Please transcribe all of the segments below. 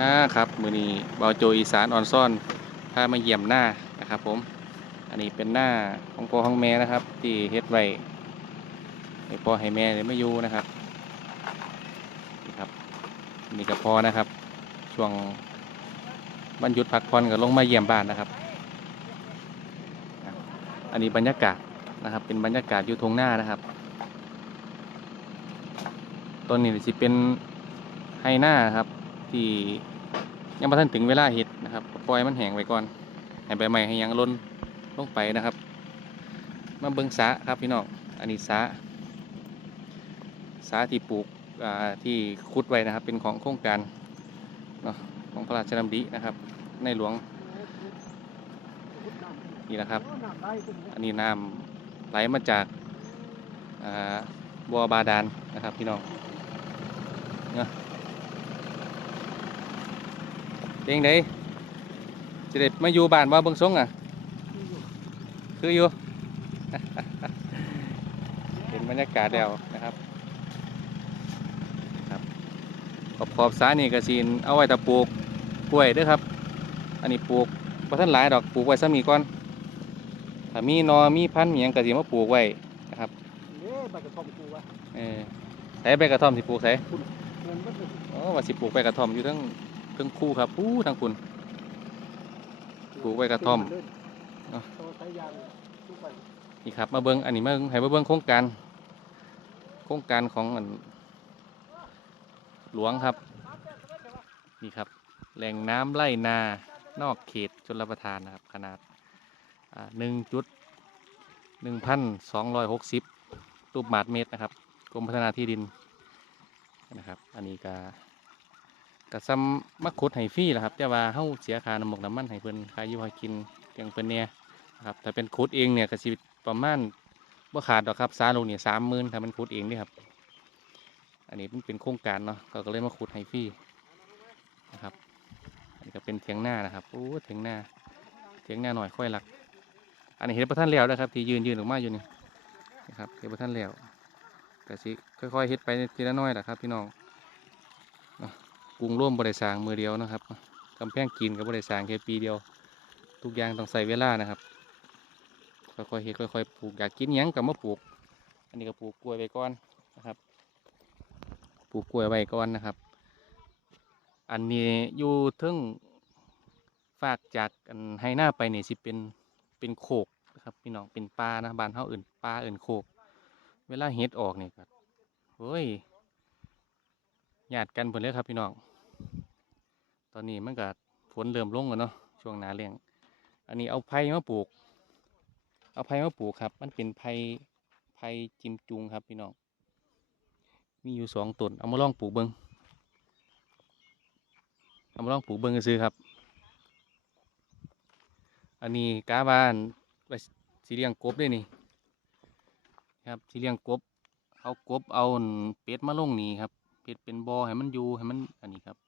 อ่าครับมือนี้เบาโจอีสานออนซ่อนพามาเยี่ยมหน้านะครับผม อันนี้เป็นหน้าของพ่อของแม่นะครับ ที่เฮ็ดไว้ให้พ่อให้แม่ได้มาอยู่นะครับนี่ครับนี่ก็พอนะครับ ช่วงบรรยุดพักผ่อนก็ลงมาเยี่ยมบ้านนะครับ อันนี้บรรยากาศนะครับ เป็นบรรยากาศอยู่ทงหน้านะครับต้นนี้สิเป็นไฮหน้าครับที่ ยังไม่ทันถึงเวลาเห็ดนะครับปล่อยมันแห้งไว้ก่อนให้ใบใหม่ให้ยังล้นลงไปนะครับ มาเบิ้งสาครับพี่น้องอันนี้สาสาที่ปลูกที่ขุดไว้นะครับ เป็นของโครงการเนาะของพระราชดำรินะครับ ในหลวงนี่แหละครับ อันนี้น้ำไหลมาจากบัวบาดาลนะครับพี่น้องเนาะ เด้งได้จะได้มาอยู่บ้านว่าเบิ่งสงอะ คืออยู่เห็นบรรยากาศแล้วนะครับครับขอบขอบสานี่กระซีนเอาไว้แต่ปลูกกล้วยเด้วยครับ อันนี้ปลูกพอท่านหลายดอกปลูกไว้ซ้ำนี้ก่อนถ้ามีหนอมีพันธุ์มีหยังกระซีมาปลูกไว้นะครับเอ๊ะใบกระท่อมกูวะเออใส่ใบกระท่อมสิปลูกใส่เงินมันเป็นอ๋อว่าสิปลูกใบกระท่อมอยู่ทั้ง ทั้งคู่ครับผู้ทั้งคุณปลูกไว้กระท่อมนี่ครับ มาเบิ้งอันนี้มาให้มาเบิ้งโครงการ โครงการของอันหลวงครับ นี่ครับ แหล่งน้ำไล่นานอกเขตชนรับประทานนะครับ ขนาดหนึ่งจุดหนึ่งพันสองร้อยหกสิบรูปบาทเมตรนะครับ กรมพัฒนาที่ดินนะครับ อันนี้ก็ กระซ้ำมักขุดให้ฟรีแหละครับ แต่ว่าเฮาเสียค่าน้ำมกน้ำมันให้เพิ่นค่าอยู่ค่ากินเพียงเพิ่นเนี่ยครับถ้าเป็นขุดเองเนี่ยก็สิประมาณบ่ขาดดอกครับสาลงเนี่ยสามหมื่นถ้ามันขุดเองนี่ครับ อันนี้มันเป็นโครงการเนาะก็เลยมาขุดให้ฟรีนะครับอันนี้ก็เป็นเถียงหน้านะครับโอ้เถียงหน้าเถียงหน้าหน่อยค่อยหลัก อันนี้เห็นประท่านแล้วนะครับ ที่ยืนยืนออกมาอยู่นี่นะครับเห็นประท่านแล้วก็สิค่อยๆเฮ็ดไปทีละน้อยแหละครับพี่น้อง กรุงร่วมบริสร้างมือเดียวนะครับกำแพงกินกับบริสร้างแค่ปีเดียว ทุกอย่างต้องใส่เวลานะครับค่อยๆเฮ็ดค่อยๆปลูกอยากกินยังกับมาปลูก อันนี้ก็ปลูกกล้วยไว้ก่อนนะครับ ปลูกกล้วยไว้ก่อนนะครับ อันนี้อยู่ทึ่งฝากจากอันให้หน้าไปเนี่ยสิเป็นเป็นโขกนะครับพี่น้องเป็นปลานะบานเฮาอื่นปลาอื่นโขก เวลาเฮ็ดออกเนี่ก็เฮ้ยญาติกันเพิ่นเลยครับพี่น้อง ตอนนี้มันก็ฝนเริ่มลงแล้วเนาะช่วงหน้าแล้งอันนี้เอาไผ่มาปลูก เอาไผ่มาปลูกครับ มันเป็นไผ่ไผ่จิมจุงครับพี่น้องมีอยู่สองต้นเอามาลองปลูกเบิงเอามาลองปลูกเบิงซื้อครับ อันนี้กาบานไว้สีเลี้ยงกบด้วยนี่ครับสีเลี้ยงกบเอากบเอาเป็ดมาลงนี่ครับเป็ดเป็นบอให้มันอยู่ให้มันอันนี้ครับ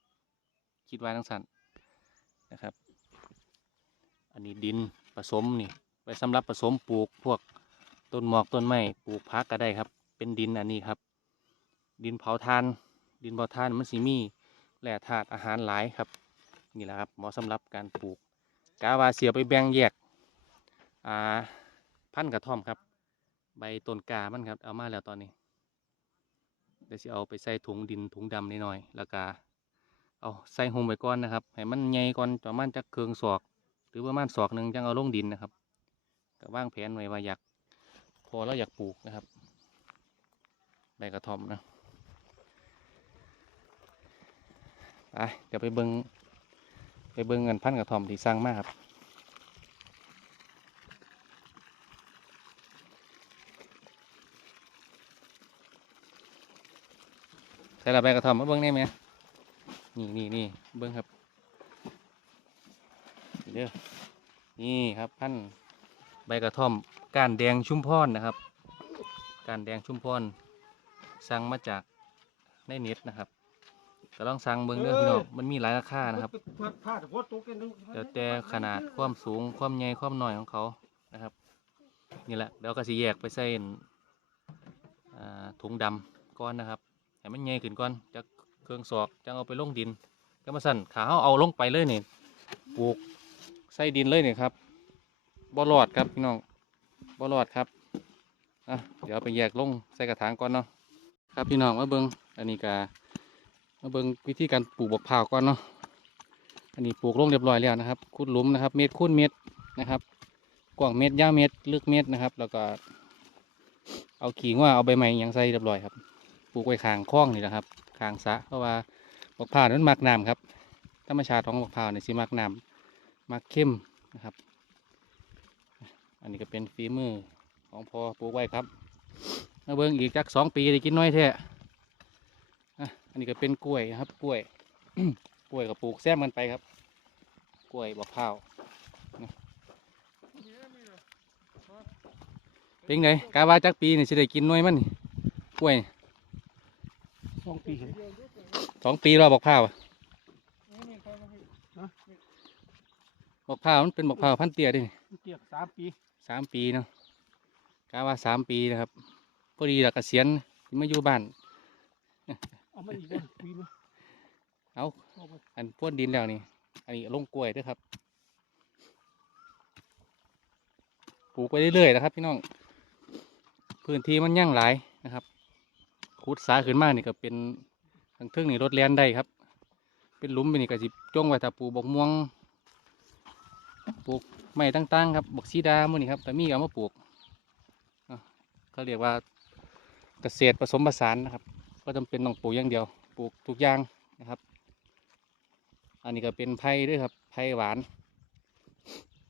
คิดไว้ทั้งสันนะครับ อันนี้ดินผสมนี่ไว้สำหรับผสมปลูกพวกต้นหมอกต้นไม้ปลูกพักก็ได้ครับ เป็นดินอันนี้ครับ ดินเผาทาน ดินเผาทานมันสีมีแหล่ธาตุอาหารหลายครับ นี่แหละครับเหมาะสำหรับการปลูกกาวาเสียไปแบ่งแยกอ่าพันกระท่อมครับ ใบต้นกามันครับเอามาแล้วตอนนี้เดี๋ยวสิเอาไปใส่ถุงดินถุงดำนิดหน่อยแล้วก็ เอาใส่หุมไว้ก่อนนะครับให้มันใหญ่ก่อนประมาณจักเครืองศอก หรือประมาณศอกหนึ่งจังเอาลงดินนะครับก็วางแผนไว้ว่าอยากพอเราอยากปลูกนะครับใบกระท่อมนะไปเดี๋ยวไปเบิงไปเบิงเงินพันกระท่อมที่สร้างมากครับใส่ละใบกระท่อมมาเบิ้งได้ไหม นี่นี่นี่เบิ้งครับนี่เด้อนี่ครับพันธุ์ใบกระท่อมก้านแดงชุมพรนะครับก้านแดงชุมพรสั่งมาจากในเน็ตนะครับก็ลองสั่งเบิ่งเด้อพี่น้องมันมีหลายราคานะครับเพื่อผ้าแต่พอตกกันดูเดี๋ยวแต่ขนาดความสูงความใหญ่ความน้อยของเขานะครับ นี่แหละเดี๋ยวก็สิแยกไปใส่อั่นอ่าถุงดำก้อนนะครับให้มันใหญ่ขึ้นก่อนจาก เครื่องศอกจังเอาไปลงดินก็มาสั่นขาเขาเอาลงไปเลยเนี่ยปลูกใส่ดินเลยเนี่ยครับบ่รอดครับพี่น้องบ่รอดครับอะเดี๋ยวเอาไปแยกลงใส่กระถางก่อนเนาะครับพี่น้องมาเบิงอันนี้ก็มาเบิงวิธีการปลูกบกพร้าวก่อนเนาะอันนี้ปลูกลงเรียบร้อยแล้วนะครับขุดหลุมนะครับ เม็ดคูณเม็ดนะครับกว้างเม็ดยาวเม็ดลึกเม็ดนะครับ แล้วก็ เอาขิงว่าเอาใบไม้อิหยังใส่เรียบร้อยครับ ปลูกไว้ข้างคลองนี่แหละครับ ข้างสะ เพราะว่าบกพร้าวนั้นมักน้ำครับ ธรรมชาติของบกพร้าวเนี่ยสิมักน้ำมักเข้มนะครับ อันนี้ก็เป็นฝีมือของพ่อปลูกไว้ครับมาเบิ่งอีกจักสองปีได้กินน้อยแท้อะอันนี้ก็เป็นกล้วยนะครับ กล้วย กล้วยกับปลูกแซมกันไปครับ กล้วยบกพร้าวเป็นไงกาว่าจักปีเนี่สิได้กินน้อยมันนี่กล้วย สองปีเห็นสองปีรอบักพร้าวอะบักพร้าวมันเป็นบักพร้าวพันธุ์เตี้ยเดิเกียกสามปีสามปีเนาะกาว่าสามปีนะครับพอดีหลักเกษียณมาอยู่บ้านเอามาอีกวันปีนึงเอาเอาไปอันพ่นดินแล้วนี่อันนี้ลงกล้วยด้วยครับปลูกไปเรื่อยๆนะครับ พี่น้อง พื้นที่มันยั่งหลายนะครับ ขุดสาขึ้นมานี่ก็เป็นทางเทิงนี่รถแล่นได้ครับ เป็นหลุมไปนี่ก็สิจ้วงไว้ถ้าปลูกบกม่วงปลูกไม้ต่างๆครับบกซีดามื้นี่ครับแต่มีเอามาปลูกเขาเรียกว่าเกษตรผสมผสานนะครับ ก็จำเป็นต้องปลูกอย่างเดียว ปลูกทุกอย่างนะครับ อันนี้ก็เป็นไผ่ด้วยครับไผ่หวาน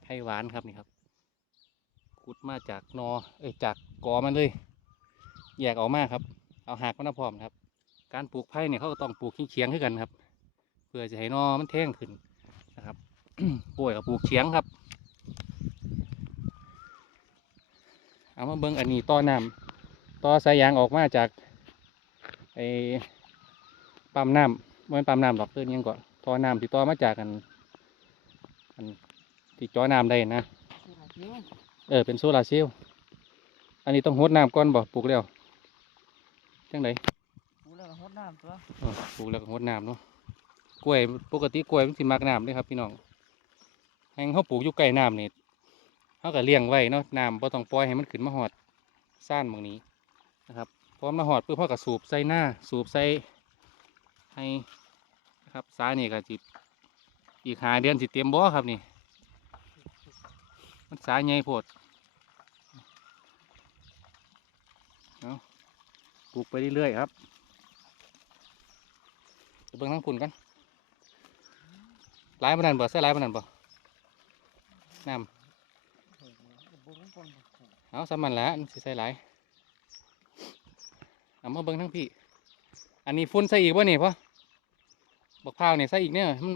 ไผ่หวานครับนี่ครับขุดมาจากนอเอ้ยจากกอมันเลยแยกออกมาครับ เอาหากมันมาพร้อมครับ การปลูกไผ่เนี่ยเขาก็ต้องปลูกเฉียงๆขึ้นกันครับ เพื่อจะให้นอมันแท่งขึ้นนะครับกล้วยกับปลูกเฉียงครับ เอามาเบิ้งอันนี้ต่อน้ำต่อสายยางออกมาจากไอ้ปั๊มน้ำไม่นปั๊มน้ำหรอกเพื่อนยังก่อนต่อน้ำที่ต่อมาจากกันอันที่จ่อน้ำได้นะ เออเป็นโซลาร์เซลล์อันนี้ต้องหดน้ำก่อนบ่ปลูกแล้ว จังไดกูแล้วก็หดน้ำตัวเออปลูกแล้วก็งดน้ำเนาะกล้วยปกติกล้วยมันสิมักน้ำเด้ครับพี่น้องแหงเขาปลูกอยู่ใกล้น้ำนี่เขาก็เลี้ยงไว้เนาะน้ำบ่ต้องปล่อยให้มันขึ้นมาหอดซ่านบางนี้นะครับพอมาหอดเพื่อพ่อก็สูบใส่หน้าสูบใส่ให้นะครับสายนี่ก็จิอีกหาเดือนสิเตรียมบ่อครับนี่ มันสายใหญ่โพดเอา ปลูกไปเรื่อยๆครับเบิ่งทั้งพุ่นกันหลายปานนันบ่ใส่หลายปานนันบ่น้ำเอาสามันและมันสิใส่หลายเอามาเบิ่งทั้งพี่ อันนี้ฟุ้นใส่อีกบ่นี่พ่อบักพร้าวนี่ยใส่อีกเนี่ยมัน